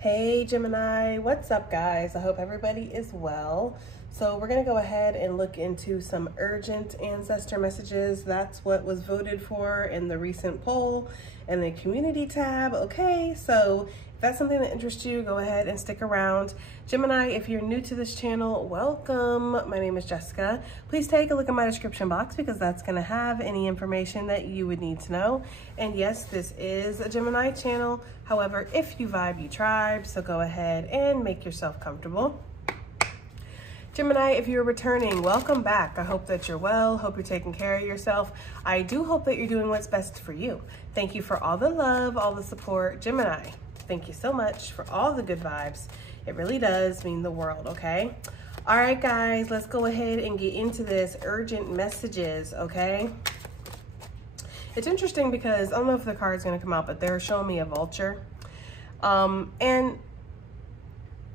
Hey Gemini, what's up guys? I hope everybody is well. So we're gonna go ahead and look into some urgent ancestor messages. That's what was voted for in the recent poll in the community tab. Okay, so if that's something that interests you, go ahead and stick around. Gemini, if you're new to this channel, welcome. My name is Jessica. Please take a look at my description box because that's gonna have any information that you would need to know. And yes, this is a Gemini channel. However, if you vibe, you tribe, so go ahead and make yourself comfortable. Gemini, if you're returning, welcome back. I hope that you're well, hope you're taking care of yourself. I do hope that you're doing what's best for you. Thank you for all the love, all the support. Gemini, thank you so much for all the good vibes. It really does mean the world, okay? All right, guys, let's go ahead and get into this urgent messages, okay? It's interesting because I don't know if the card's gonna come out, but they're showing me a vulture. And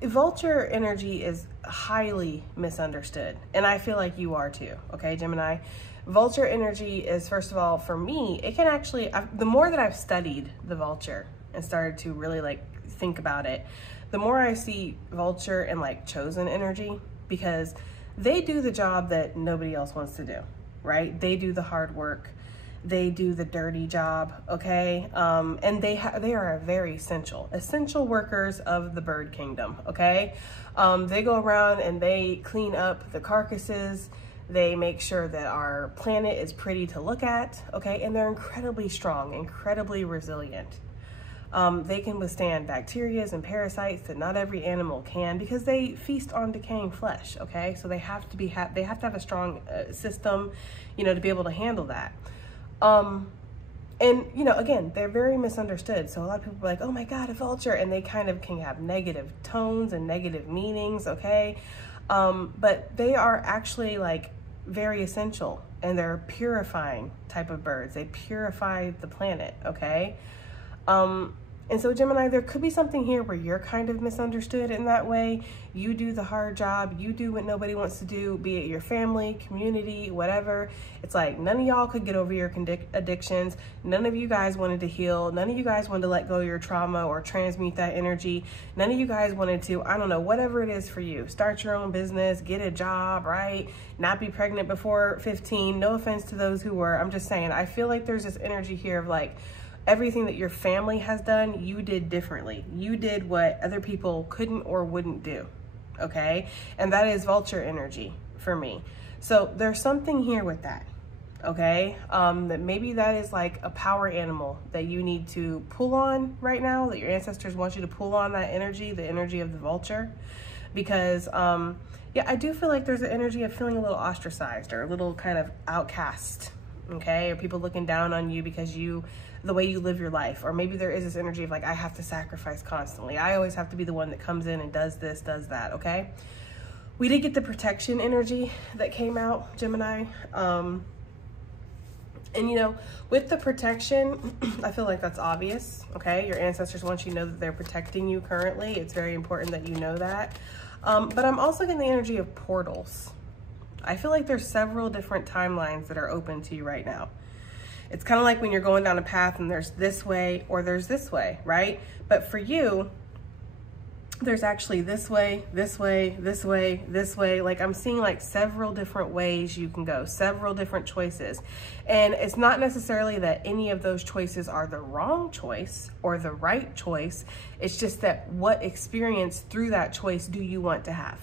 vulture energy is highly misunderstood. And I feel like you are too, okay, Gemini? Vulture energy is, first of all, for me, it can actually, the more that I've studied the vulture and started to really like think about it, the more I see vulture and like chosen energy, because they do the job that nobody else wants to do, right? They do the hard work. They do the dirty job, okay? And they are very essential workers of the bird kingdom, okay? They go around and they clean up the carcasses. They make sure that our planet is pretty to look at, okay? And they're incredibly strong, incredibly resilient. They can withstand bacteria and parasites that not every animal can because they feast on decaying flesh, okay? So they have to have a strong system, you know, to be able to handle that. And you know, again, they're very misunderstood. So a lot of people are like, oh my God, a vulture. And they kind of can have negative tones and negative meanings. Okay. But they are actually like very essential and they're purifying type of birds. They purify the planet. Okay. And so Gemini, there could be something here where you're kind of misunderstood in that way. You do the hard job. You do what nobody wants to do, be it your family, community, whatever. It's like none of y'all could get over your addictions. None of you guys wanted to heal. None of you guys wanted to let go of your trauma or transmute that energy. None of you guys wanted to, I don't know, whatever it is for you. Start your own business, get a job, right? Not be pregnant before 15. No offense to those who were. I'm just saying, I feel like there's this energy here of like, everything that your family has done, you did differently. You did what other people couldn't or wouldn't do, okay? And that is vulture energy for me. So there's something here with that, okay? That maybe that is like a power animal that you need to pull on right now, that your ancestors want you to pull on that energy, the energy of the vulture. Because, yeah, I do feel like there's an energy of feeling a little ostracized or a little kind of outcast, okay? Or people looking down on you because the way you live your life, or maybe there is this energy of like, I have to sacrifice constantly. I always have to be the one that comes in and does this, does that, okay? We did get the protection energy that came out, Gemini. And you know, with the protection, I feel like that's obvious, okay? Your ancestors want you to know that they're protecting you currently. It's very important that you know that. But I'm also getting the energy of portals. I feel like there's several different timelines that are open to you right now. It's kind of like when you're going down a path and there's this way or there's this way, right? But for you, there's actually this way, this way, this way, this way. Like I'm seeing like several different ways you can go, several different choices. And it's not necessarily that any of those choices are the wrong choice or the right choice. It's just that what experience through that choice do you want to have?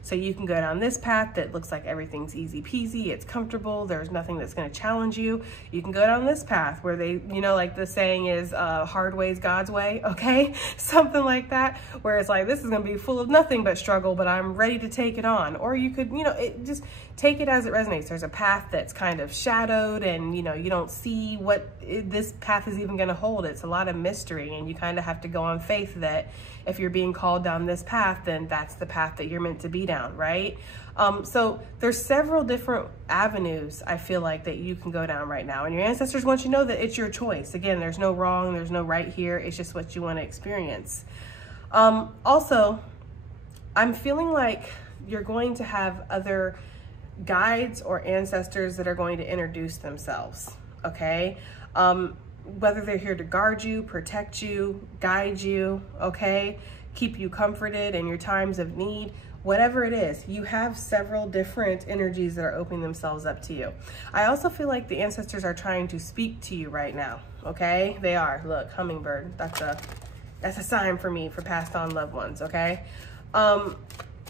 So you can go down this path that looks like everything's easy peasy, it's comfortable, there's nothing that's gonna challenge you. You can go down this path where they, you know, like the saying is, hard ways God's way, okay? Something like that, where it's like, this is gonna be full of nothing but struggle, but I'm ready to take it on. Or you could, you know, just take it as it resonates. There's a path that's kind of shadowed and, you know, you don't see what this path is even gonna hold. It's a lot of mystery and you kind of have to go on faith that if you're being called down this path, then that's the path that you're meant to be down, right? So there's several different avenues I feel like that you can go down right now. And your ancestors want you to know that it's your choice. Again, there's no wrong, there's no right here. It's just what you want to experience. Also, I'm feeling like you're going to have other guides or ancestors that are going to introduce themselves, okay? whether they're here to guard you, protect you, guide you, okay, keep you comforted in your times of need, whatever it is, you have several different energies that are opening themselves up to you. I also feel like the ancestors are trying to speak to you right now, okay? They are. Look, hummingbird. That's a sign for me for passed on loved ones, okay?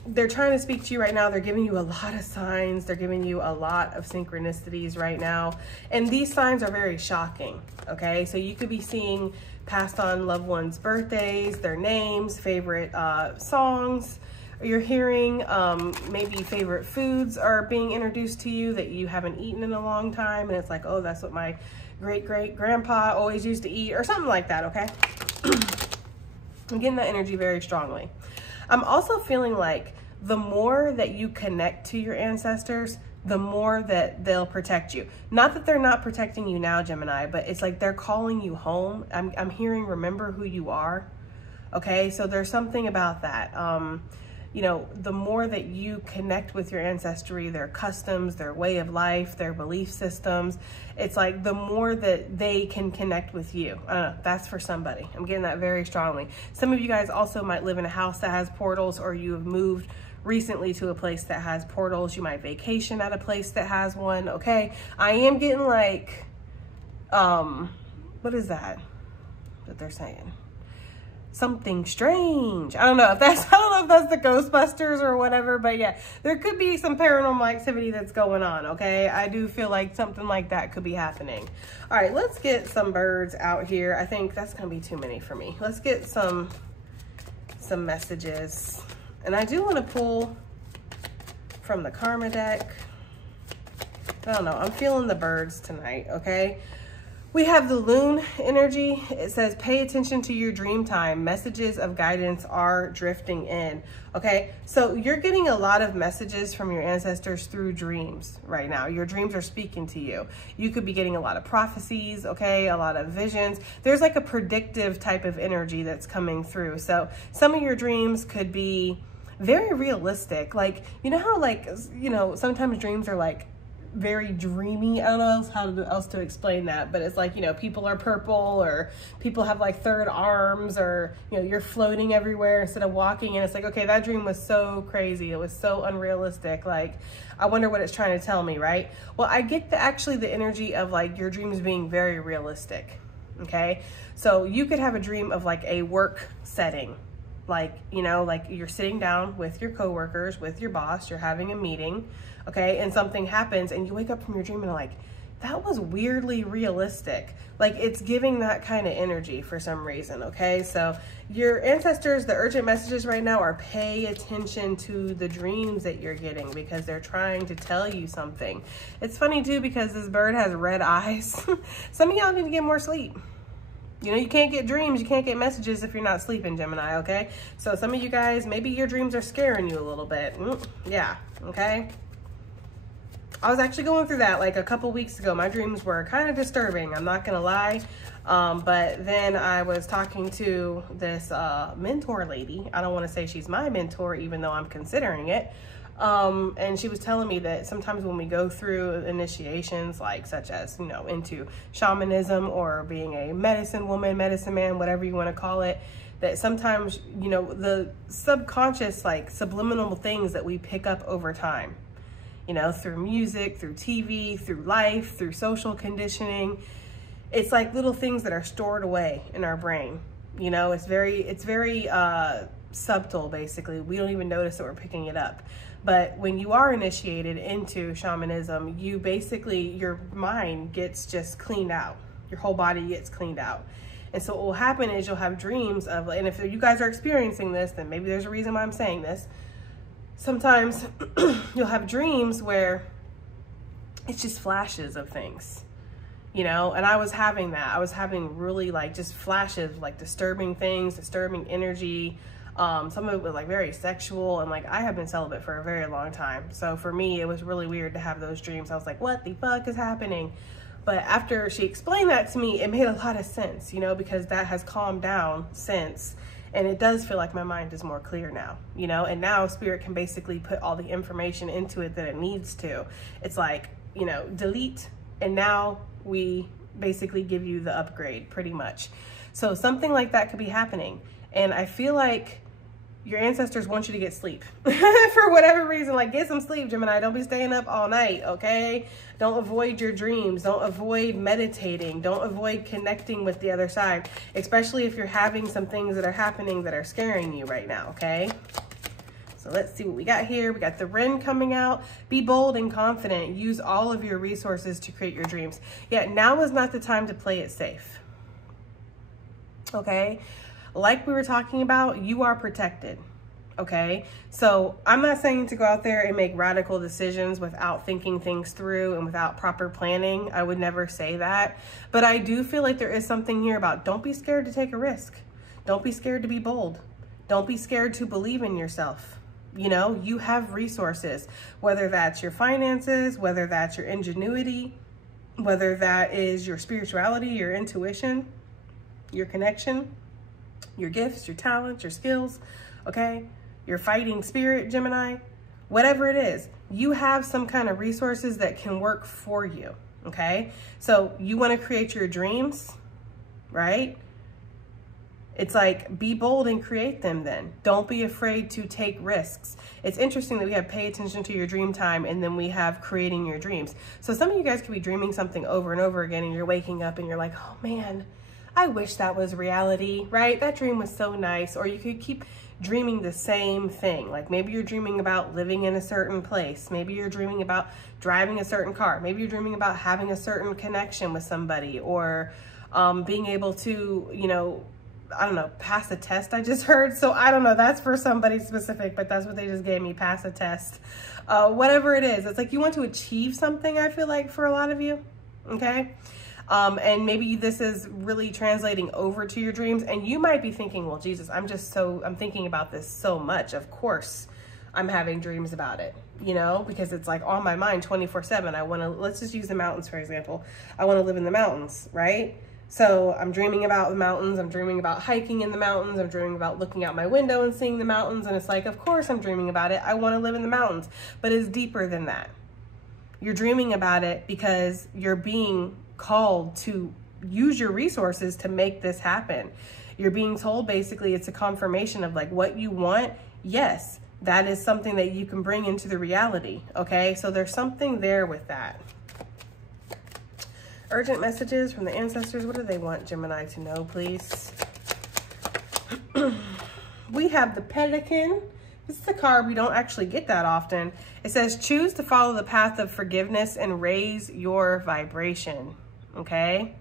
They're trying to speak to you right now. They're giving you a lot of signs. They're giving you a lot of synchronicities right now. And these signs are very shocking, okay? So you could be seeing passed on loved ones' birthdays, their names, favorite songs you're hearing, maybe favorite foods are being introduced to you that you haven't eaten in a long time. And it's like, oh, that's what my great-great-grandpa always used to eat, or something like that, okay? I'm getting that energy very strongly. I'm also feeling like the more that you connect to your ancestors, the more that they'll protect you. Not that they're not protecting you now, Gemini, but it's like they're calling you home. I'm hearing, remember who you are. Okay, so there's something about that. You know, the more that you connect with your ancestry, their customs, their way of life, their belief systems, it's like the more that they can connect with you. I don't know, that's for somebody. I'm getting that very strongly. Some of you guys also might live in a house that has portals, or you have moved recently to a place that has portals. You might vacation at a place that has one, okay? I am getting like, what is that they're saying? Something strange. I don't know if that's the Ghostbusters or whatever, but yeah, there could be some paranormal activity that's going on, okay? I do feel like something like that could be happening. All right, let's get some birds out here. I think that's gonna be too many for me. Let's get some messages. And I do want to pull from the Karma deck. I don't know, I'm feeling the birds tonight, okay? We have the Loon energy. It says, pay attention to your dream time. Messages of guidance are drifting in. Okay, so you're getting a lot of messages from your ancestors through dreams right now. Your dreams are speaking to you. You could be getting a lot of prophecies, okay, a lot of visions. There's like a predictive type of energy that's coming through. So some of your dreams could be very realistic. Like, you know how, like, you know, sometimes dreams are like very dreamy. I don't know how else to explain that, but it's like, you know, people are purple, or people have like third arms, or, you know, you're floating everywhere instead of walking, and it's like, okay, that dream was so crazy, it was so unrealistic, like, I wonder what it's trying to tell me, right? Well, I get actually the energy of like your dreams being very realistic, okay? So you could have a dream of like a work setting, like, you know, like you're sitting down with your coworkers, with your boss, you're having a meeting, okay, and something happens and you wake up from your dream and like, that was weirdly realistic. Like, it's giving that kind of energy for some reason, okay? So your ancestors, the urgent messages right now are pay attention to the dreams that you're getting, because they're trying to tell you something. It's funny too, because this bird has red eyes. Some of y'all need to get more sleep. You know, you can't get dreams, you can't get messages if you're not sleeping, Gemini, okay? So some of you guys, maybe your dreams are scaring you a little bit. Yeah, okay? I was actually going through that like a couple weeks ago. My dreams were kind of disturbing, I'm not gonna lie. But then I was talking to this mentor lady. I don't want to say she's my mentor, even though I'm considering it. And she was telling me that sometimes when we go through initiations, like such as, you know, into shamanism or being a medicine woman, medicine man, whatever you want to call it, that sometimes, you know, the subconscious, like subliminal things that we pick up over time, you know, through music, through TV, through life, through social conditioning, it's like little things that are stored away in our brain. You know, it's very subtle, basically. We don't even notice that we're picking it up. But when you are initiated into shamanism, you basically, your mind gets just cleaned out. Your whole body gets cleaned out. And so what will happen is you'll have dreams of, and if you guys are experiencing this, then maybe there's a reason why I'm saying this. Sometimes you'll have dreams where it's just flashes of things, you know, and I was having that. I was having really like just flashes, like disturbing things, disturbing energy. Some of it was like very sexual, and like I have been celibate for a very long time. So for me, it was really weird to have those dreams. I was like, what the fuck is happening? But after she explained that to me, it made a lot of sense, you know, because that has calmed down since. And it does feel like my mind is more clear now, you know, and now spirit can basically put all the information into it that it needs to. It's like, you know, delete, and now we basically give you the upgrade pretty much. So something like that could be happening. And I feel like your ancestors want you to get sleep for whatever reason. Like, get some sleep, Gemini. Don't be staying up all night, okay? Don't avoid your dreams. Don't avoid meditating. Don't avoid connecting with the other side, especially if you're having some things that are happening that are scaring you right now, okay? So let's see what we got here. We got the Wren coming out. Be bold and confident. Use all of your resources to create your dreams. Yeah, now is not the time to play it safe, okay? Like we were talking about, you are protected, okay? So I'm not saying to go out there and make radical decisions without thinking things through and without proper planning. I would never say that. But I do feel like there is something here about don't be scared to take a risk. Don't be scared to be bold. Don't be scared to believe in yourself. You know, you have resources, whether that's your finances, whether that's your ingenuity, whether that is your spirituality, your intuition, your connection, your gifts, your talents, your skills, okay? Your fighting spirit, Gemini, whatever it is, you have some kind of resources that can work for you, okay? So you want to create your dreams, right? It's like, be bold and create them then. Don't be afraid to take risks. It's interesting that we have pay attention to your dream time and then we have creating your dreams. So some of you guys could be dreaming something over and over again and you're waking up and you're like, oh man, I wish that was reality, right? That dream was so nice. Or you could keep dreaming the same thing. Like maybe you're dreaming about living in a certain place. Maybe you're dreaming about driving a certain car. Maybe you're dreaming about having a certain connection with somebody or being able to, you know, I don't know, pass a test I just heard. So I don't know, that's for somebody specific, but that's what they just gave me, pass a test. Whatever it is, it's like you want to achieve something, I feel like, for a lot of you, okay? And maybe this is really translating over to your dreams and you might be thinking, well, Jesus, I'm thinking about this so much. Of course I'm having dreams about it, you know, because it's like on my mind 24/7. Let's just use the mountains, for example. I want to live in the mountains, right? So I'm dreaming about the mountains. I'm dreaming about hiking in the mountains. I'm dreaming about looking out my window and seeing the mountains. And it's like, of course I'm dreaming about it. I want to live in the mountains, but it's deeper than that. You're dreaming about it because you're being called to use your resources to make this happen. You're being told basically it's a confirmation of like what you want. Yes, that is something that you can bring into the reality. Okay, so there's something there with that. Urgent messages from the ancestors. What do they want Gemini to know, please? We have the Pelican. This is a card we don't actually get that often. It says, choose to follow the path of forgiveness and raise your vibration. Okay?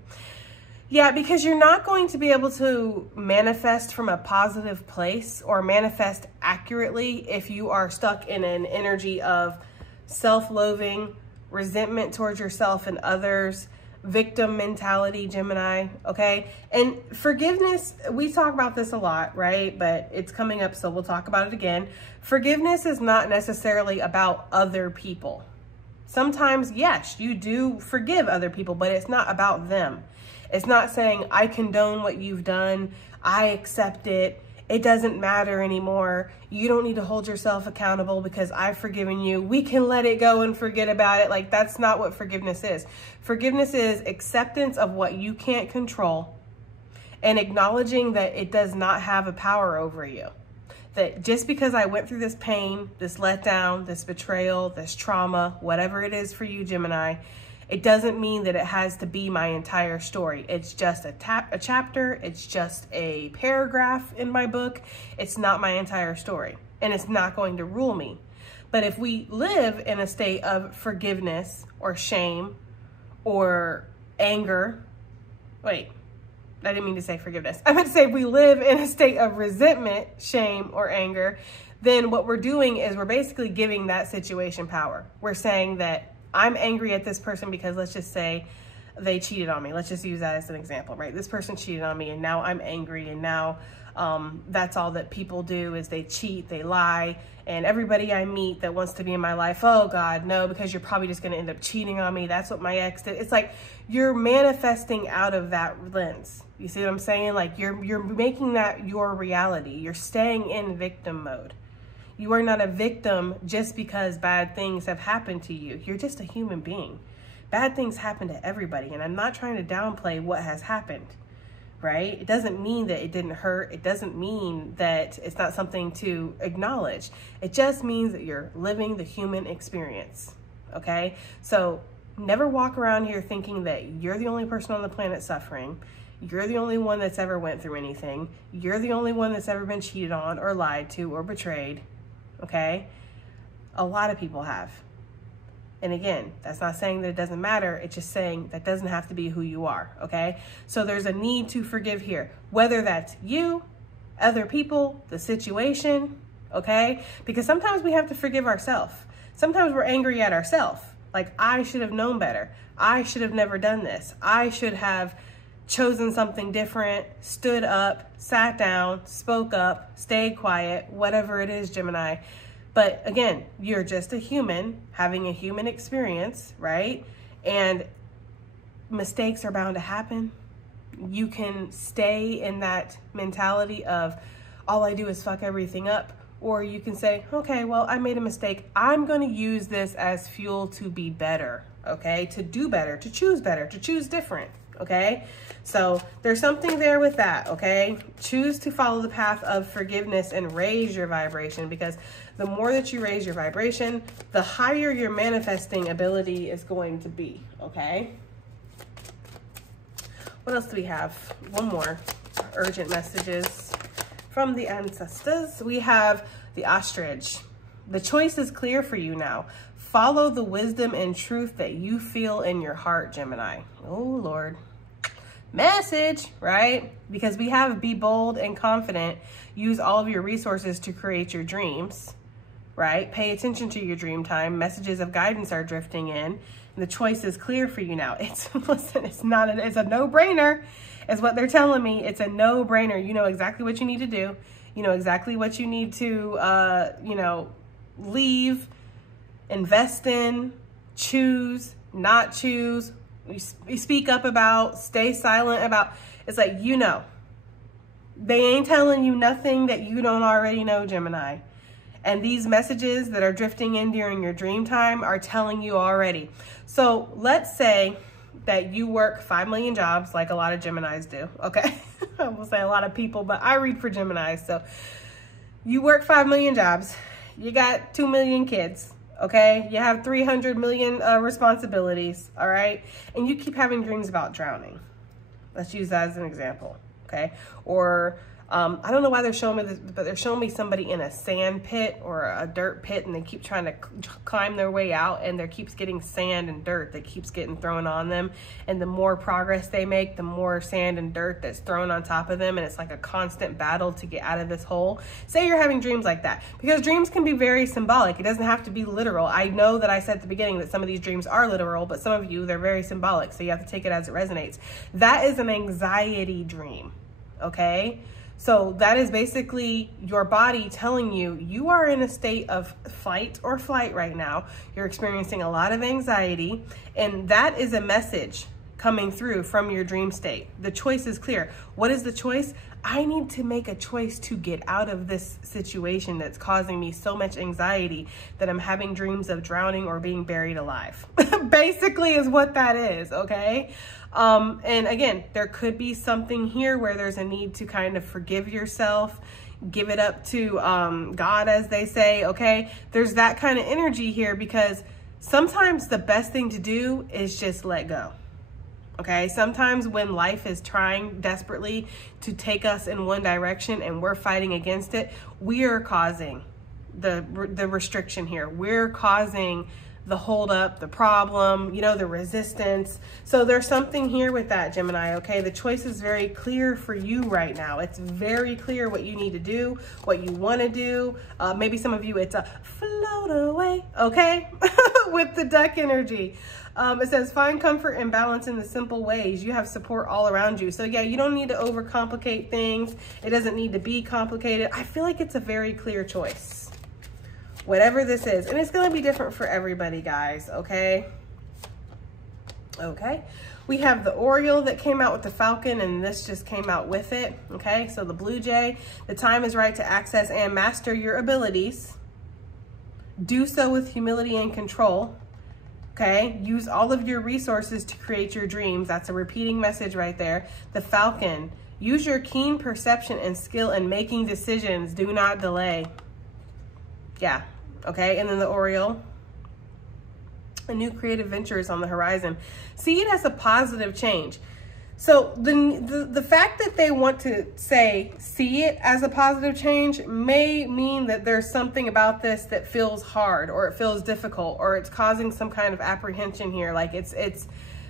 Yeah, because you're not going to be able to manifest from a positive place or manifest accurately if you are stuck in an energy of self-loathing, resentment towards yourself and others, victim mentality, Gemini, okay? And forgiveness, we talk about this a lot, right? But it's coming up, so we'll talk about it again. Forgiveness is not necessarily about other people. Sometimes, yes, you do forgive other people, but it's not about them. It's not saying, I condone what you've done, I accept it, it doesn't matter anymore, you don't need to hold yourself accountable because I've forgiven you, we can let it go and forget about it. Like, that's not what forgiveness is. Forgiveness is acceptance of what you can't control and acknowledging that it does not have a power over you. That just because I went through this pain, this letdown, this betrayal, this trauma, whatever it is for you, Gemini, it doesn't mean that it has to be my entire story. It's just a chapter. It's just a paragraph in my book. It's not my entire story, and it's not going to rule me. But if we live in a state of forgiveness or shame or anger, wait, I didn't mean to say forgiveness. I meant to say we live in a state of resentment, shame, or anger, then what we're doing is we're basically giving that situation power. We're saying that I'm angry at this person because let's just say they cheated on me. Let's just use that as an example, right? This person cheated on me and now I'm angry and now that's all that people do is they cheat, they lie. And everybody I meet that wants to be in my life, oh God, no, because you're probably just gonna end up cheating on me. That's what my ex did. It's like you're manifesting out of that lens. You see what I'm saying? Like you're making that your reality. You're staying in victim mode. You are not a victim just because bad things have happened to you. You're just a human being. Bad things happen to everybody, and I'm not trying to downplay what has happened, right? It doesn't mean that it didn't hurt. It doesn't mean that it's not something to acknowledge. It just means that you're living the human experience, okay? So never walk around here thinking that you're the only person on the planet suffering. You're the only one that's ever went through anything. You're the only one that's ever been cheated on or lied to or betrayed, okay? A lot of people have. And again, that's not saying that it doesn't matter. It's just saying that doesn't have to be who you are, okay? So there's a need to forgive here, whether that's you, other people, the situation, okay? Because sometimes we have to forgive ourselves. Sometimes we're angry at ourselves. Like, I should have known better. I should have never done this. I should have chosen something different, stood up, sat down, spoke up, stayed quiet, whatever it is, Gemini. But again, you're just a human having a human experience, right? And mistakes are bound to happen. You can stay in that mentality of all I do is fuck everything up. Or you can say, okay, well, I made a mistake. I'm going to use this as fuel to be better, okay? To do better, to choose different, okay? So there's something there with that, okay? Choose to follow the path of forgiveness and raise your vibration, because the more that you raise your vibration, the higher your manifesting ability is going to be, okay? What else do we have? One more. Urgent messages from the ancestors. We have the ostrich. The choice is clear for you now. Follow the wisdom and truth that you feel in your heart, Gemini. Oh, Lord. Message, right? Because we have be bold and confident. Use all of your resources to create your dreams, right? Pay attention to your dream time. Messages of guidance are drifting in. And the choice is clear for you now. Listen, it's a no-brainer is what they're telling me. It's a no-brainer. You know exactly what you need to do. You know exactly what you need to, leave, invest in, choose, not choose, you speak up about, stay silent about. It's like, you know, they ain't telling you nothing that you don't already know, Gemini. And these messages that are drifting in during your dream time are telling you already. So let's say that you work 5 million jobs like a lot of Geminis do, okay? I will say a lot of people, but I read for Geminis. So you work 5 million jobs, you got 2 million kids, okay? You have 300 million responsibilities, all right? And you keep having dreams about drowning. Let's use that as an example, okay? Or I don't know why they're showing me this, but they're showing me somebody in a sand pit or a dirt pit, and they keep trying to climb their way out, and there keeps getting sand and dirt that keeps getting thrown on them. And the more progress they make, the more sand and dirt that's thrown on top of them, and it's like a constant battle to get out of this hole. Say you're having dreams like that, because dreams can be very symbolic. It doesn't have to be literal. I know that I said at the beginning that some of these dreams are literal, but some of you, they're very symbolic, so you have to take it as it resonates. That is an anxiety dream, okay? So that is basically your body telling you, you are in a state of fight or flight right now. You're experiencing a lot of anxiety, and that is a message coming through from your dream state. The choice is clear. What is the choice? I need to make a choice to get out of this situation that's causing me so much anxiety that I'm having dreams of drowning or being buried alive. Basically is what that is, okay? And again, there could be something here where there's a need to kind of forgive yourself, give it up to God, as they say, okay? There's that kind of energy here, because sometimes the best thing to do is just let go. Okay, sometimes when life is trying desperately to take us in one direction and we're fighting against it, we are causing the restriction here. We're causing the hold up, the problem, you know, the resistance. So there's something here with that, Gemini, okay? The choice is very clear for you right now. It's very clear what you need to do, what you want to do. Maybe some of you, it's a float away, okay? With the duck energy. It says, find comfort and balance in the simple ways. You have support all around you. So yeah, you don't need to overcomplicate things. It doesn't need to be complicated. I feel like it's a very clear choice. Whatever this is. And it's going to be different for everybody, guys, okay? Okay. We have the Oriole that came out with the Falcon, and this just came out with it, okay? So the Blue Jay, the time is right to access and master your abilities. Do so with humility and control. Okay, use all of your resources to create your dreams. That's a repeating message right there. The Falcon, use your keen perception and skill in making decisions. Do not delay. Yeah, okay, and then the Oriole, a new creative venture is on the horizon. See it as a positive change. So the fact that they want to say, see it as a positive change may mean that there's something about this that feels hard, or it feels difficult, or it's causing some kind of apprehension here. Like it's,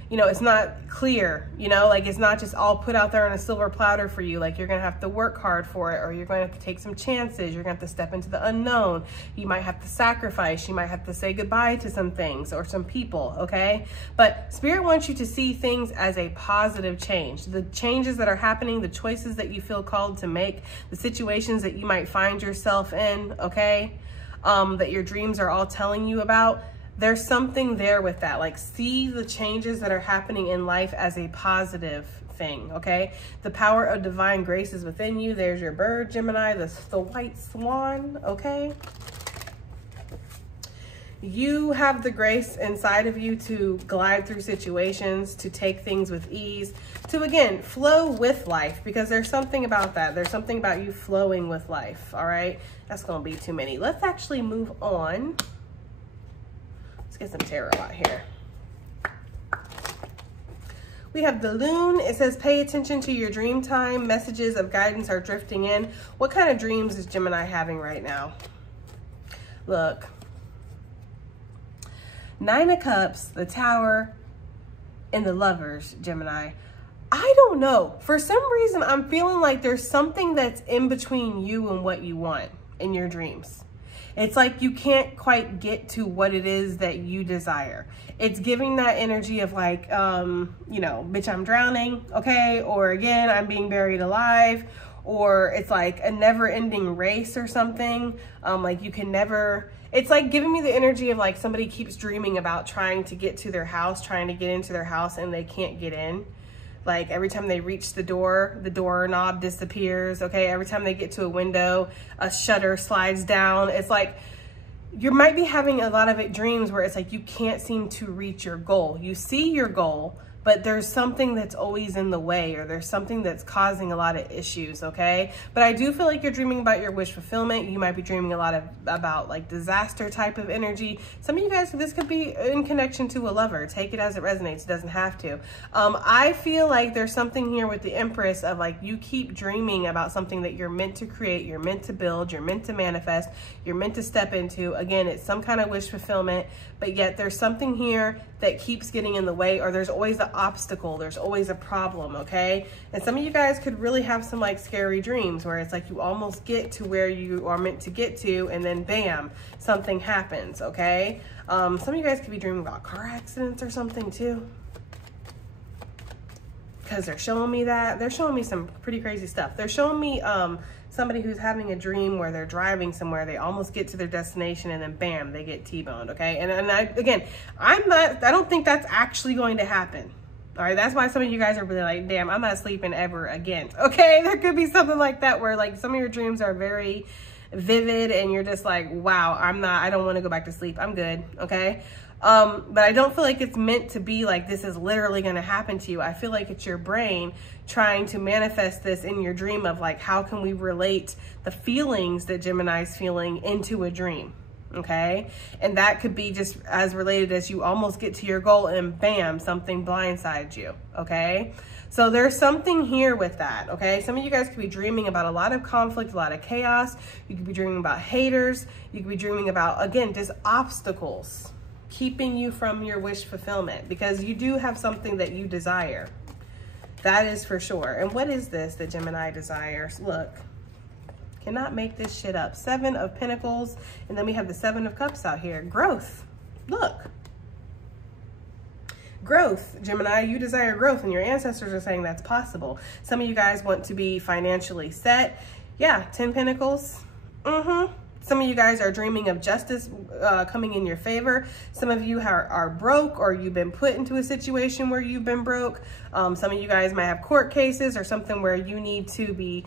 you know, it's not clear, you know, like it's not just all put out there on a silver platter for you. Like you're going to have to work hard for it, or you're going to have to take some chances. You're going to have to step into the unknown. You might have to sacrifice. You might have to say goodbye to some things or some people. Okay. But Spirit wants you to see things as a positive change. The changes that are happening, the choices that you feel called to make, the situations that you might find yourself in. Okay. That your dreams are all telling you about. There's something there with that. Like, see the changes that are happening in life as a positive thing, okay? The power of divine grace is within you. There's your bird, Gemini, the white swan, okay? You have the grace inside of you to glide through situations, to take things with ease, to, again, flow with life, because there's something about that. There's something about you flowing with life, all right? That's going to be too many. Let's actually move on. Let's get some tarot out here. We have the Loon. It says, pay attention to your dream time. Messages of guidance are drifting in. What kind of dreams is Gemini having right now? Look. Nine of Cups, the Tower, and the Lovers, Gemini. I don't know. For some reason, I'm feeling like there's something that's in between you and what you want in your dreams. It's like you can't quite get to what it is that you desire. It's giving that energy of like, you know, bitch, I'm drowning, okay? Or again, I'm being buried alive. Or it's like a never-ending race or something. Like you can never... It's like giving me the energy of like somebody keeps dreaming about trying to get to their house, trying to get into their house, and they can't get in. Like every time they reach the doorknob disappears, okay? Every time they get to a window, a shutter slides down. It's like you might be having a lot of dreams where it's like you can't seem to reach your goal. You see your goal, but there's something that's always in the way, or there's something that's causing a lot of issues, okay? But I do feel like you're dreaming about your wish fulfillment. You might be dreaming a lot about like disaster type of energy. Some of you guys, this could be in connection to a lover. Take it as it resonates. It doesn't have to. I feel like there's something here with the Empress of like you keep dreaming about something that you're meant to create, you're meant to build, you're meant to manifest, you're meant to step into. Again, it's some kind of wish fulfillment, but yet there's something here that keeps getting in the way, or there's always the obstacle, there's always a problem, okay? And some of you guys could really have some like scary dreams where it's like you almost get to where you are meant to get to, and then bam, something happens, okay? Some of you guys could be dreaming about car accidents or something too, because they're showing me that. They're showing me some pretty crazy stuff. They're showing me somebody who's having a dream where they're driving somewhere, they almost get to their destination, and then bam, they get T-boned, okay? And again, I don't think that's actually going to happen. All right, that's why some of you guys are really like, damn, I'm not sleeping ever again, okay? There could be something like that where like some of your dreams are very vivid and you're just like, wow, I don't want to go back to sleep. I'm good, okay? But I don't feel like it's meant to be like this is literally going to happen to you. I feel like it's your brain trying to manifest this in your dream of like, how can we relate the feelings that Gemini's feeling into a dream? Okay. And that could be just as related as you almost get to your goal and bam, something blindsides you. Okay. So there's something here with that. Okay. Some of you guys could be dreaming about a lot of conflict, a lot of chaos. You could be dreaming about haters. You could be dreaming about, again, just obstacles keeping you from your wish fulfillment, because you do have something that you desire. That is for sure. And what is this that Gemini desires? Look, cannot make this shit up. 7 of Pentacles, and then we have the 7 of Cups out here. Growth. Look. Growth, Gemini, you desire growth, and your ancestors are saying that's possible. Some of you guys want to be financially set. Yeah, 10 Pentacles. Some of you guys are dreaming of justice coming in your favor. Some of you are broke, or you've been put into a situation where you've been broke. Some of you guys might have court cases or something where you need to be,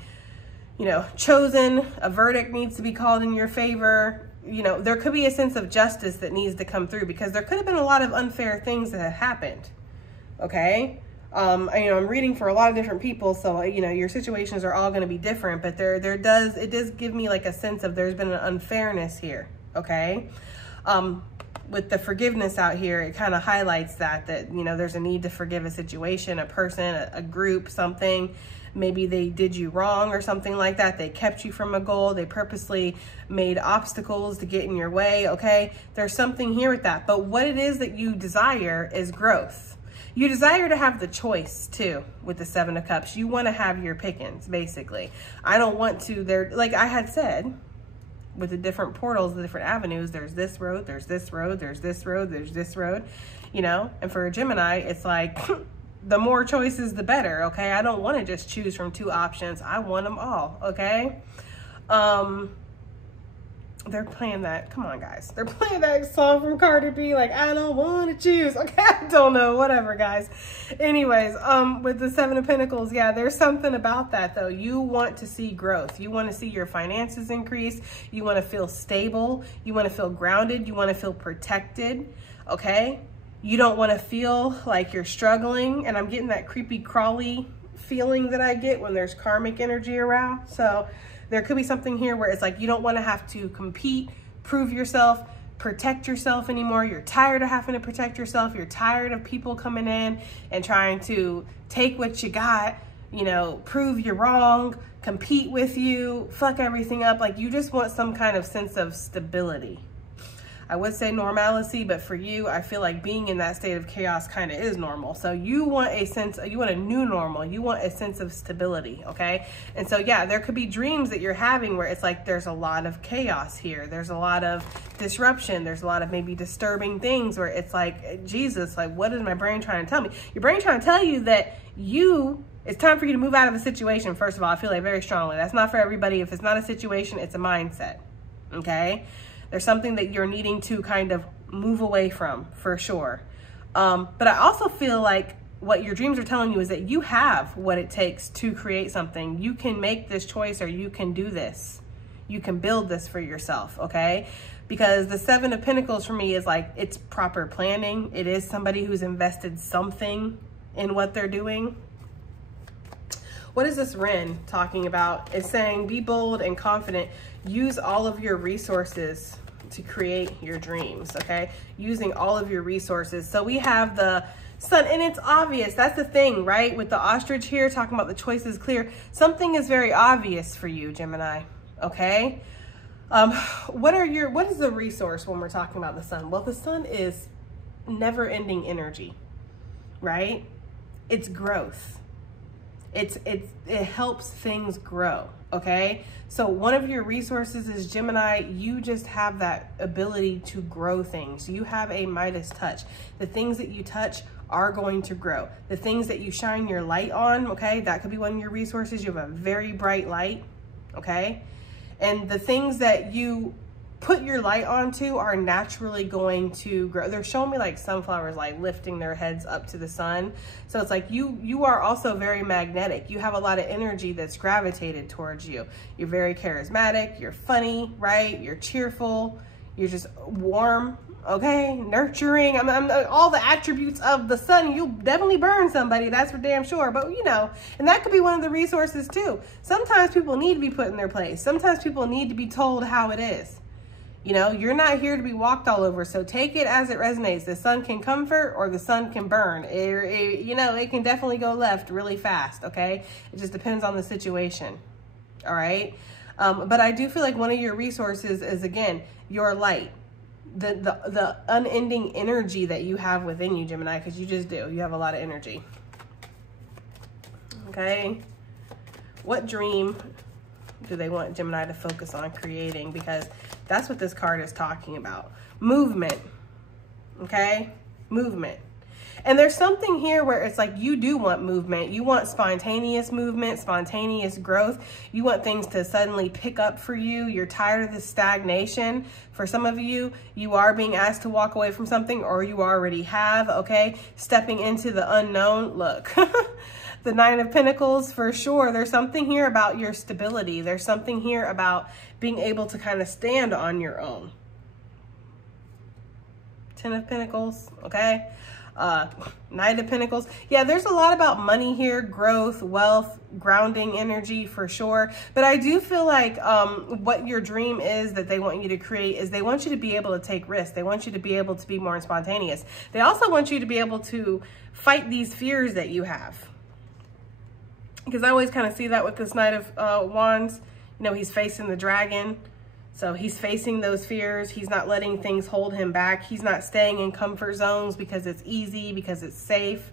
you know, chosen. A verdict needs to be called in your favor. you know, there could be a sense of justice that needs to come through, because there could have been a lot of unfair things that have happened. Okay. You know, I'm reading for a lot of different people, so, you know, your situations are all going to be different, but it does give me like a sense of there's been an unfairness here. Okay. With the forgiveness out here, it kind of highlights that, you know, there's a need to forgive a situation, a person, a group, something. Maybe they did you wrong or something like that. They kept you from a goal. They purposely made obstacles to get in your way. Okay. There's something here with that. But what it is that you desire is growth. You desire to have the choice too with the Seven of Cups. You want to have your pickings, basically. I don't want to, like I had said, with the different portals, the different avenues, there's this road, there's this road, there's this road, there's this road, you know? And for a Gemini, it's like, the more choices, the better, okay? I don't want to just choose from 2 options. I want them all, okay? They're playing that, come on guys. They're playing that song from Cardi B, like, I don't want to choose. Okay, I don't know, whatever guys. Anyways, with the Seven of Pentacles, yeah, there's something about that though. You want to see growth. You want to see your finances increase. You want to feel stable. You want to feel grounded. You want to feel protected, okay? You don't want to feel like you're struggling. And I'm getting that creepy crawly feeling that I get when there's karmic energy around. So there could be something here where it's like you don't want to have to compete, prove yourself, protect yourself anymore. You're tired of having to protect yourself. You're tired of people coming in and trying to take what you got, you know, prove you're wrong, compete with you, fuck everything up. Like you just want some kind of sense of stability. I would say normalcy, but for you, I feel like being in that state of chaos kind of is normal. So you want a new normal. You want a sense of stability, okay? And so, yeah, there could be dreams that you're having where it's like there's a lot of chaos here. There's a lot of disruption. There's a lot of maybe disturbing things where it's like, Jesus, like, what is my brain trying to tell me? Your brain trying to tell you that it's time for you to move out of a situation, first of all. I feel like very strongly. That's not for everybody. If it's not a situation, it's a mindset, okay? There's something that you're needing to kind of move away from, for sure. But I also feel like what your dreams are telling you is that you have what it takes to create something. You can make this choice, or you can do this. You can build this for yourself, okay? Because the Seven of Pentacles for me is like, it's proper planning. It is somebody who's invested something in what they're doing. What is this Wren talking about? It's saying, be bold and confident. Use all of your resources to create your dreams, okay? Using all of your resources. So we have the Sun, and it's obvious. That's the thing, right? With the ostrich here, talking about the choice is clear. Something is very obvious for you, Gemini, okay? What is the resource when we're talking about the Sun? Well, the Sun is never-ending energy, right? It's growth. It helps things grow, okay? So one of your resources is Gemini. You just have that ability to grow things. You have a Midas touch. The things that you touch are going to grow. The things that you shine your light on, okay? That could be one of your resources. You have a very bright light, okay? And the things that you put your light onto are naturally going to grow. They're showing me like sunflowers like lifting their heads up to the sun. So it's like you are also very magnetic. You have a lot of energy that's gravitated towards you. You're very charismatic, you're funny, right? You're cheerful, you're just warm, okay? Nurturing. I'm all the attributes of the Sun. You'll definitely burn somebody, that's for damn sure. But you know, and that could be one of the resources too. Sometimes people need to be put in their place. Sometimes people need to be told how it is. You know, you're not here to be walked all over, so take it as it resonates. The Sun can comfort or the Sun can burn. You know, it can definitely go left really fast, okay? It just depends on the situation, all right? But I do feel like one of your resources is, again, your light. The unending energy that you have within you, Gemini, because you just do. You have a lot of energy, okay? What dream do they want Gemini to focus on creating? Because that's what this card is talking about. Movement, okay? Movement. And there's something here where it's like you do want movement. You want spontaneous movement, spontaneous growth. You want things to suddenly pick up for you. You're tired of the stagnation. For some of you, you are being asked to walk away from something, or you already have, okay? Stepping into the unknown. Look, The Nine of Pentacles, for sure. There's something here about your stability. There's something here about being able to kind of stand on your own. Ten of Pentacles, okay? Knight of Pentacles. Yeah, there's a lot about money here, growth, wealth, grounding energy for sure. But I do feel like what your dream is that they want you to create is they want you to be able to take risks. They want you to be able to be more spontaneous. They also want you to be able to fight these fears that you have. Because I always kind of see that with this Knight of Wands. You know, he's facing the dragon. So he's facing those fears. He's not letting things hold him back. He's not staying in comfort zones because it's easy, because it's safe.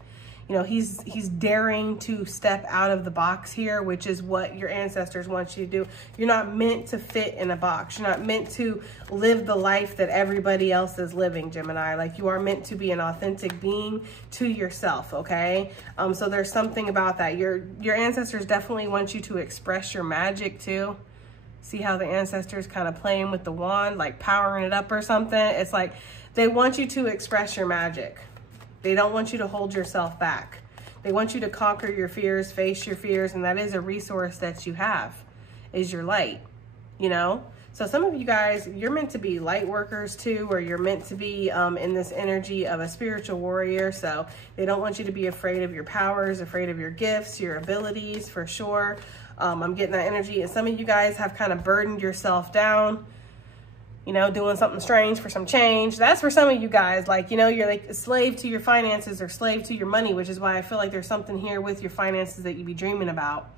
You know, he's daring to step out of the box here, which is what your ancestors want you to do. You're not meant to fit in a box. You're not meant to live the life that everybody else is living, Gemini. Like, you are meant to be an authentic being to yourself, okay? So there's something about that. Your ancestors definitely want you to express your magic too. See how the ancestors kind of playing with the wand, like powering it up or something? It's like they want you to express your magic. They don't want you to hold yourself back. They want you to conquer your fears, face your fears, and that is a resource that you have, is your light, you know? So some of you guys, you're meant to be light workers too, or you're meant to be in this energy of a spiritual warrior. So they don't want you to be afraid of your powers, afraid of your gifts, your abilities, for sure. I'm getting that energy. And some of you guys have kind of burdened yourself down, you know, doing something strange for some change. That's for some of you guys. Like, you know, you're like a slave to your finances or slave to your money, which is why I feel like there's something here with your finances that you be dreaming about.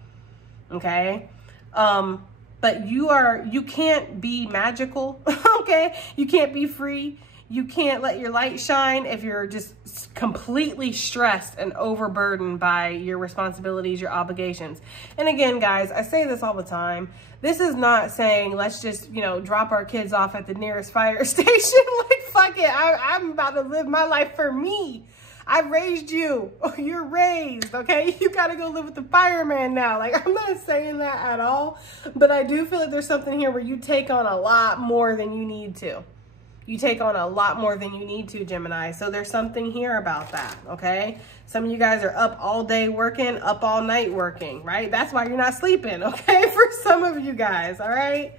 Okay. But you can't be magical. Okay. You can't be free. You can't let your light shine if you're just completely stressed and overburdened by your responsibilities, your obligations. And again, guys, I say this all the time. This is not saying let's just, you know, drop our kids off at the nearest fire station. Like, fuck it. I'm about to live my life for me. I raised you. You're raised, okay? You got to go live with the fireman now. Like, I'm not saying that at all. But I do feel like there's something here where you take on a lot more than you need to. You take on a lot more than you need to, Gemini. So there's something here about that, okay? Some of you guys are up all day working, up all night working, right? That's why you're not sleeping, okay? For some of you guys, all right?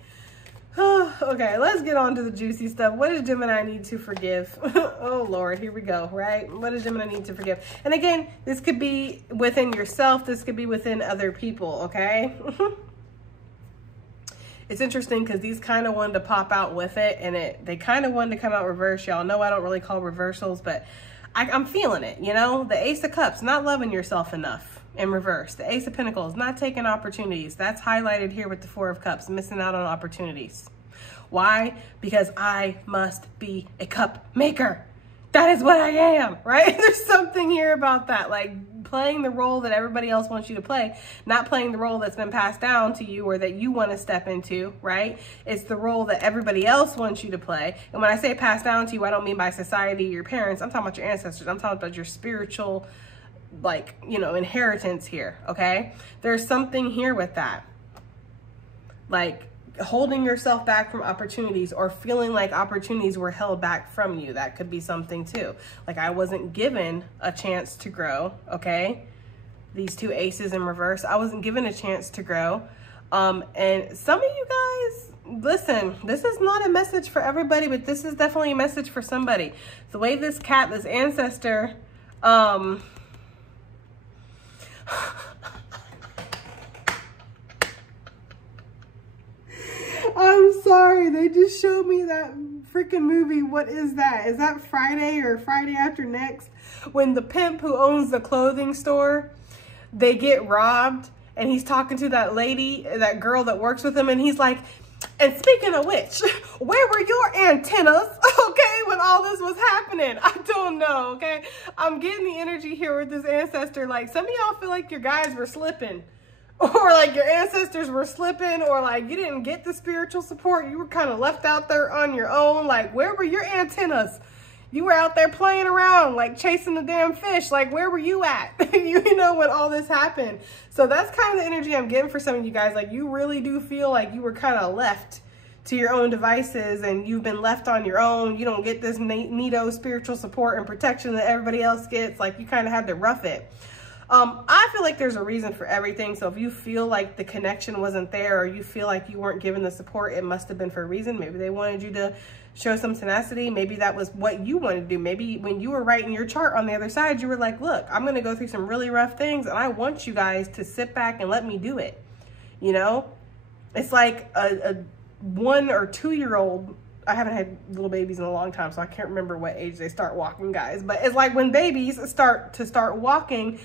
Okay, let's get on to the juicy stuff. What does Gemini need to forgive? Oh, Lord, here we go, right? What does Gemini need to forgive? And again, this could be within yourself. This could be within other people, okay? It's interesting because these kind of wanted to pop out with it, and they kind of wanted to come out reverse. Y'all know I don't really call reversals, but I'm feeling it, you know? The Ace of Cups, not loving yourself enough in reverse. The Ace of Pentacles, not taking opportunities. That's highlighted here with the Four of Cups, missing out on opportunities. Why? Because I must be a cup maker. That is what I am, right? There's something here about that, like playing the role that everybody else wants you to play, not playing the role that's been passed down to you or that you want to step into, right? It's the role that everybody else wants you to play. And when I say passed down to you, I don't mean by society or your parents. I'm talking about your ancestors. I'm talking about your spiritual, like, you know, inheritance here, okay? There's something here with that. Like, holding yourself back from opportunities or feeling like opportunities were held back from you. That could be something too. Like, I wasn't given a chance to grow, okay? These two aces in reverse. I wasn't given a chance to grow. And some of you guys, listen, this is not a message for everybody, but this is definitely a message for somebody. The way this cat, this ancestor, I'm sorry, they just showed me that freaking movie. What is that? Is that Friday or Friday After Next? When the pimp who owns the clothing store, they get robbed, and he's talking to that lady, that girl that works with him, and he's like, and speaking of which, where were your antennas, okay, when all this was happening? I don't know, okay? I'm getting the energy here with this ancestor. Like, some of y'all feel like your guys were slipping. Or like your ancestors were slipping, or like you didn't get the spiritual support. You were kind of left out there on your own. Like, where were your antennas? You were out there playing around, like chasing the damn fish. Like, where were you at? you know, when all this happened. So that's kind of the energy I'm getting for some of you guys. Like, you really do feel like you were kind of left to your own devices, and you've been left on your own. You don't get this neato spiritual support and protection that everybody else gets. Like, you kind of had to rough it. I feel like there's a reason for everything. So if you feel like the connection wasn't there, or you feel like you weren't given the support, it must have been for a reason. Maybe they wanted you to show some tenacity. Maybe that was what you wanted to do. Maybe when you were writing your chart on the other side, you were like, look, I'm going to go through some really rough things, and I want you guys to sit back and let me do it. You know, it's like a 1 or 2 year old. I haven't had little babies in a long time, so I can't remember what age they start walking, guys. But it's like when babies start walking,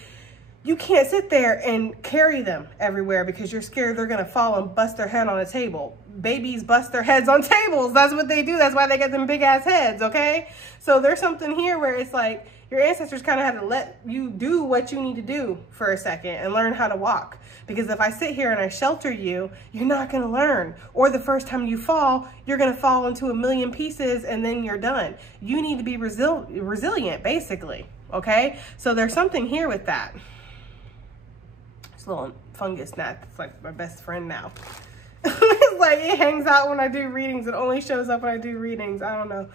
you can't sit there and carry them everywhere because you're scared they're going to fall and bust their head on a table. Babies bust their heads on tables. That's what they do. That's why they get them big ass heads, okay? So there's something here where it's like your ancestors kind of had to let you do what you need to do for a second and learn how to walk. Because if I sit here and I shelter you, you're not going to learn. Or the first time you fall, you're going to fall into a million pieces and then you're done. You need to be resilient, basically, okay? So there's something here with that. This little fungus gnat, it's like my best friend now. It's like it hangs out when I do readings. It only shows up when I do readings. I don't know.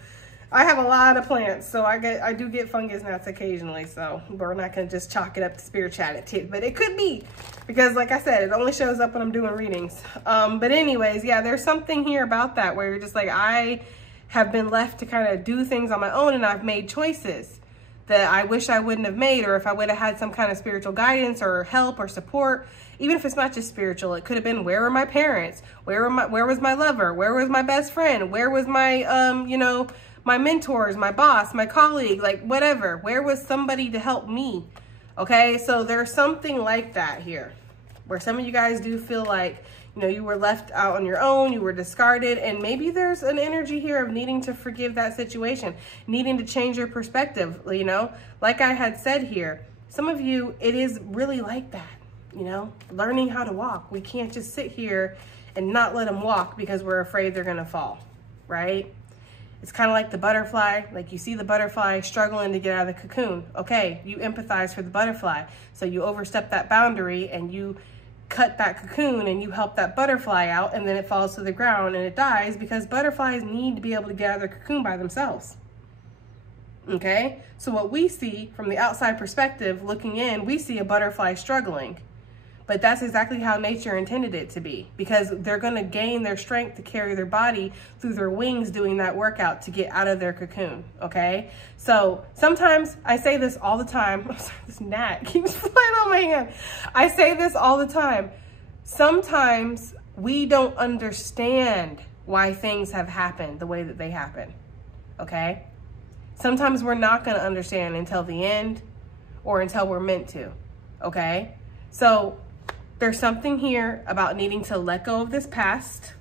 I have a lot of plants, so I do get fungus gnats occasionally. So we're not gonna just chalk it up to spirituality, but it could be, because like I said, it only shows up when I'm doing readings. But anyways, yeah, there's something here about that where you're just like, I have been left to kind of do things on my own, and I've made choices that I wish I wouldn't have made, or if I would have had some kind of spiritual guidance or help or support, even if it's not just spiritual, it could have been, where were my parents? Where was my lover? Where was my best friend? Where was my, you know, my mentors, my boss, my colleague, like whatever. Where was somebody to help me? Okay, so there's something like that here, where some of you guys do feel like, you know, you were left out on your own, you were discarded, and maybe there's an energy here of needing to forgive that situation, needing to change your perspective, you know? Like I had said here, some of you, it is really like that, you know? Learning how to walk. We can't just sit here and not let them walk because we're afraid they're gonna fall, right? It's kind of like the butterfly. Like you see the butterfly struggling to get out of the cocoon. Okay, you empathize for the butterfly. So you overstep that boundary and you cut that cocoon and you help that butterfly out, and then it falls to the ground and it dies because butterflies need to be able to get out of their cocoon by themselves. Okay, so what we see from the outside perspective looking in, we see a butterfly struggling, but that's exactly how nature intended it to be, because they're going to gain their strength to carry their body through their wings doing that workout to get out of their cocoon. Okay, so sometimes I say this all the time. This gnat keeps flying on my hand. I say this all the time. Sometimes we don't understand why things have happened the way that they happen. Okay, sometimes we're not going to understand until the end, or until we're meant to. Okay, so there's something here about needing to let go of this past,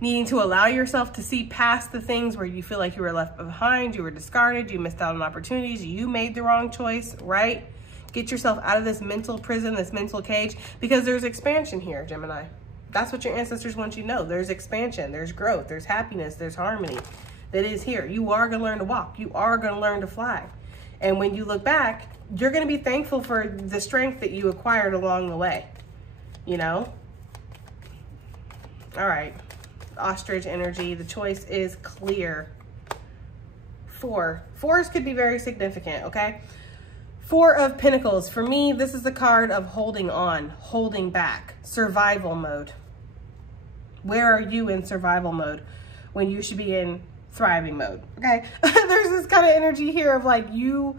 needing to allow yourself to see past the things where you feel like you were left behind, you were discarded, you missed out on opportunities, you made the wrong choice, right? Get yourself out of this mental prison, this mental cage, because there's expansion here, Gemini. That's what your ancestors want you to know. There's expansion, there's growth, there's happiness, there's harmony that is here. You are going to learn to walk. You are going to learn to fly. And when you look back, you're going to be thankful for the strength that you acquired along the way, you know? All right, ostrich energy, the choice is clear. Fours could be very significant, okay? 4 of Pentacles, for me, this is the card of holding on, holding back, survival mode. Where are you in survival mode when you should be in thriving mode, okay? There's this kind of energy here of like you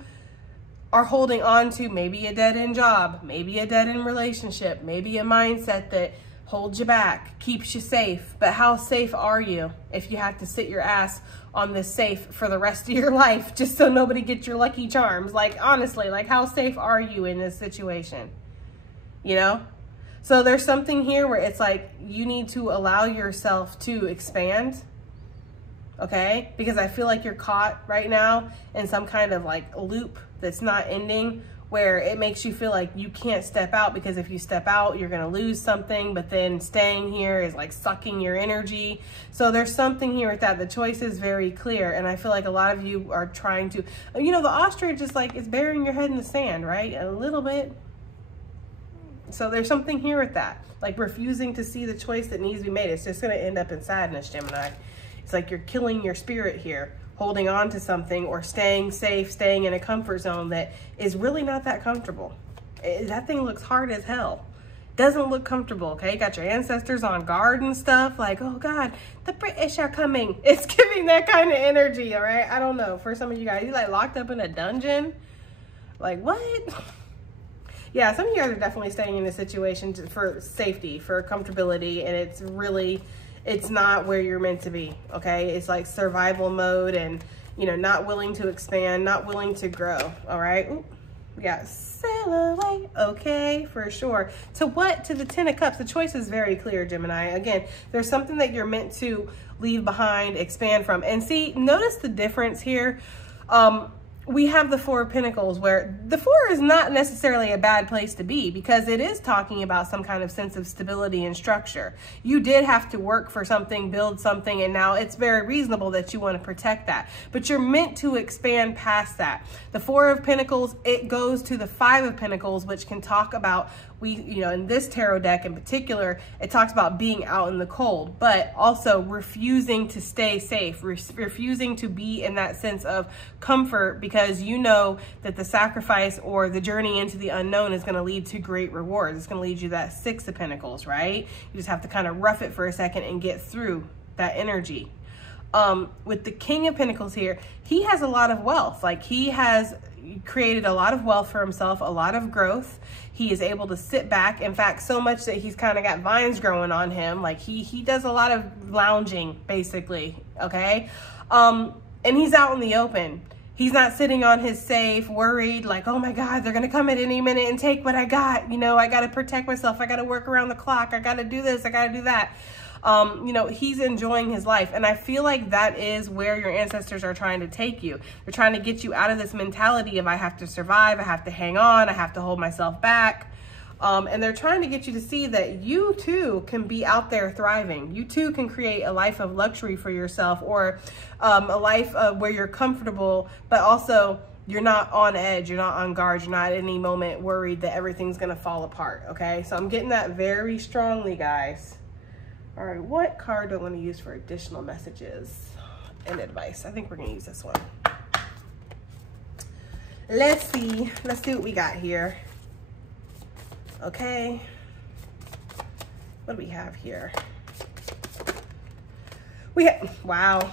are holding on to maybe a dead-end job, maybe a dead-end relationship, maybe a mindset that holds you back, keeps you safe. But how safe are you if you have to sit your ass on this safe for the rest of your life just so nobody gets your lucky charms? Like, honestly, like how safe are you in this situation? You know? So there's something here where it's like you need to allow yourself to expand, okay? Because I feel like you're caught right now in some kind of like loop that's not ending, where it makes you feel like you can't step out, because if you step out, you're gonna lose something, but then staying here is like sucking your energy. So there's something here with that. The choice is very clear, and I feel like a lot of you are trying to, you know, the ostrich is like, it's burying your head in the sand, right? A little bit. So there's something here with that, like refusing to see the choice that needs to be made. It's just gonna end up in sadness, Gemini. It's like you're killing your spirit here holding on to something or staying safe, staying in a comfort zone that is really not that comfortable. That thing looks hard as hell. Doesn't look comfortable, okay? Got your ancestors on guard and stuff, like, oh God, the British are coming. It's giving that kind of energy, all right? I don't know. For some of you guys, you like locked up in a dungeon? Like, what? Yeah, some of you guys are definitely staying in a situation for safety, for comfortability, and it's not where you're meant to be, okay? It's like survival mode and, you know, not willing to expand, not willing to grow, all right? Ooh, we got sail away, okay, for sure. To what? To the Ten of Cups. The choice is very clear, Gemini. Again, there's something that you're meant to leave behind, expand from. And see, notice the difference here. We have the Four of Pentacles, where the Four is not necessarily a bad place to be, because it is talking about some kind of sense of stability and structure. You did have to work for something, build something, and now it's very reasonable that you want to protect that. But you're meant to expand past that. The Four of Pentacles, it goes to the Five of Pentacles, which can talk about, you know, in this tarot deck in particular, it talks about being out in the cold, but also refusing to stay safe, refusing to be in that sense of comfort, because you know that the sacrifice or the journey into the unknown is going to lead to great rewards. It's going to lead you to that Six of Pentacles, right? You just have to kind of rough it for a second and get through that energy. With the King of Pentacles here, he has a lot of wealth. Like, he has created a lot of wealth for himself, a lot of growth. He is able to sit back. In fact, so much that he's kind of got vines growing on him. Like, he does a lot of lounging, basically, okay? And he's out in the open. He's not sitting on his safe, worried, like, oh my God, they're going to come at any minute and take what I got. You know, I got to protect myself. I got to work around the clock. I got to do this. I got to do that. You know, he's enjoying his life. And I feel like that is where your ancestors are trying to take you. They're trying to get you out of this mentality of I have to survive, I have to hang on, I have to hold myself back. And they're trying to get you to see that you too can be out there thriving. You too can create a life of luxury for yourself, or a life where you're comfortable, but also you're not on edge, you're not on guard, you're not at any moment worried that everything's gonna fall apart, okay? So I'm getting that very strongly, guys. All right, what card do I want to use for additional messages and advice? I think we're going to use this one. Let's see. Let's see what we got here. Okay. What do we have here? We have, wow.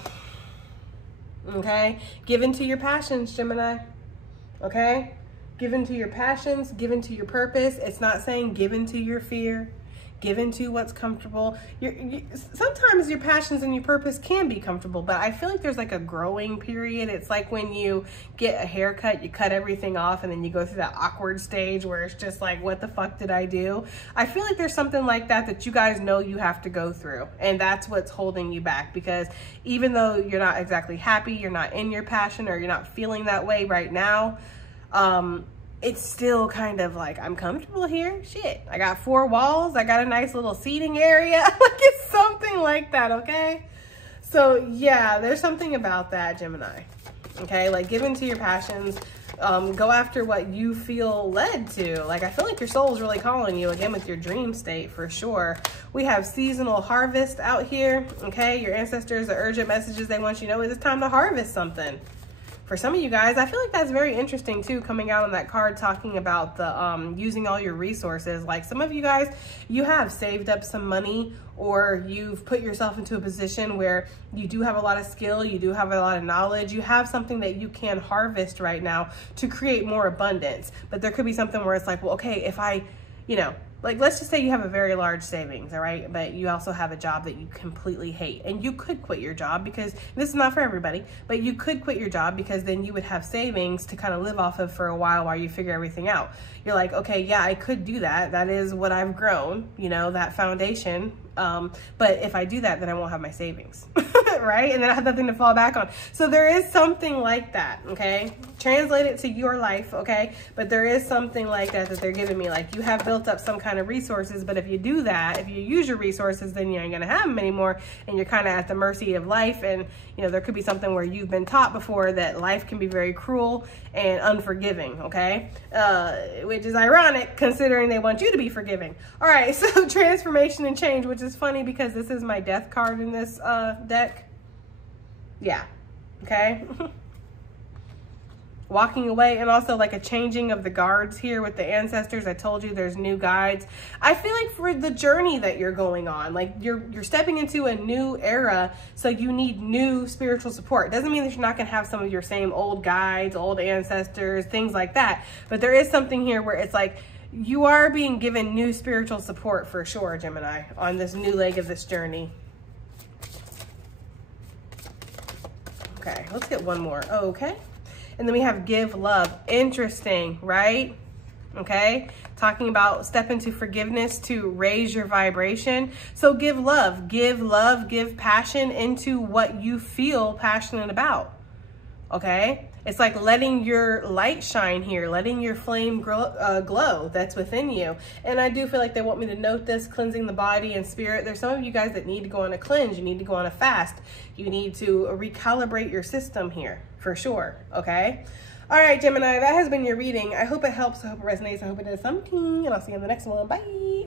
Okay. Give in to your passions, Gemini. Okay. Give in to your passions, give in to your purpose. It's not saying give in to your fear. Give into what's comfortable. Sometimes your passions and your purpose can be comfortable, but I feel like there's like a growing period. It's like when you get a haircut, you cut everything off, and then you go through that awkward stage where it's just like, what the fuck did I do? I feel like there's something like that that you guys know you have to go through, and that's what's holding you back, because even though you're not exactly happy, you're not in your passion, or you're not feeling that way right now, it's still kind of like, I'm comfortable here. Shit, I got 4 walls. I got a nice little seating area. Like, it's something like that, okay? So yeah, there's something about that, Gemini. Okay, like, give into your passions. Go after what you feel led to. Like, I feel like your soul is really calling you, again, with your dream state, for sure. We have seasonal harvest out here, okay? Your ancestors, the urgent messages they want you to know is it's time to harvest something. For some of you guys, I feel like that's very interesting too, coming out on that card talking about the using all your resources. Like, some of you guys, you have saved up some money, or you've put yourself into a position where you do have a lot of skill, you do have a lot of knowledge, you have something that you can harvest right now to create more abundance. But there could be something where it's like, well, okay, if I, you know, like, let's just say you have a very large savings, all right? But you also have a job that you completely hate. And you could quit your job, because this is not for everybody, but you could quit your job, because then you would have savings to kind of live off of for a while you figure everything out. You're like, okay, yeah, I could do that. That is what I've grown, you know, that foundation. But if I do that, then I won't have my savings, right? And then I have nothing to fall back on. So there is something like that, okay? Translate it to your life, okay? But there is something like that they're giving me. Like, you have built up some kind of resources, but if you do that, if you use your resources, then you ain't gonna have them anymore, and you're kind of at the mercy of life. And, you know, there could be something where you've been taught before that life can be very cruel and unforgiving, okay? Which is ironic, considering they want you to be forgiving. All right, so transformation and change, which is funny because this is my death card in this deck. Yeah, okay? Walking away, and also like a changing of the guards here with the ancestors. I told you there's new guides. I feel like for the journey that you're going on, like you're stepping into a new era, so you need new spiritual support. Doesn't mean that you're not gonna have some of your same old guides, old ancestors, things like that. But there is something here where it's like you are being given new spiritual support for sure, Gemini, on this new leg of this journey. Okay, let's get one more. Okay. And then we have give love. Interesting, right? Okay, talking about step into forgiveness to raise your vibration. So give love, give passion into what you feel passionate about. Okay, it's like letting your light shine here, letting your flame glow that's within you. And I do feel like they want me to note this, cleansing the body and spirit. There's some of you guys that need to go on a cleanse. You need to go on a fast. You need to recalibrate your system here for sure. Okay. All right, Gemini, that has been your reading. I hope it helps. I hope it resonates. I hope it does something. And I'll see you in the next one. Bye.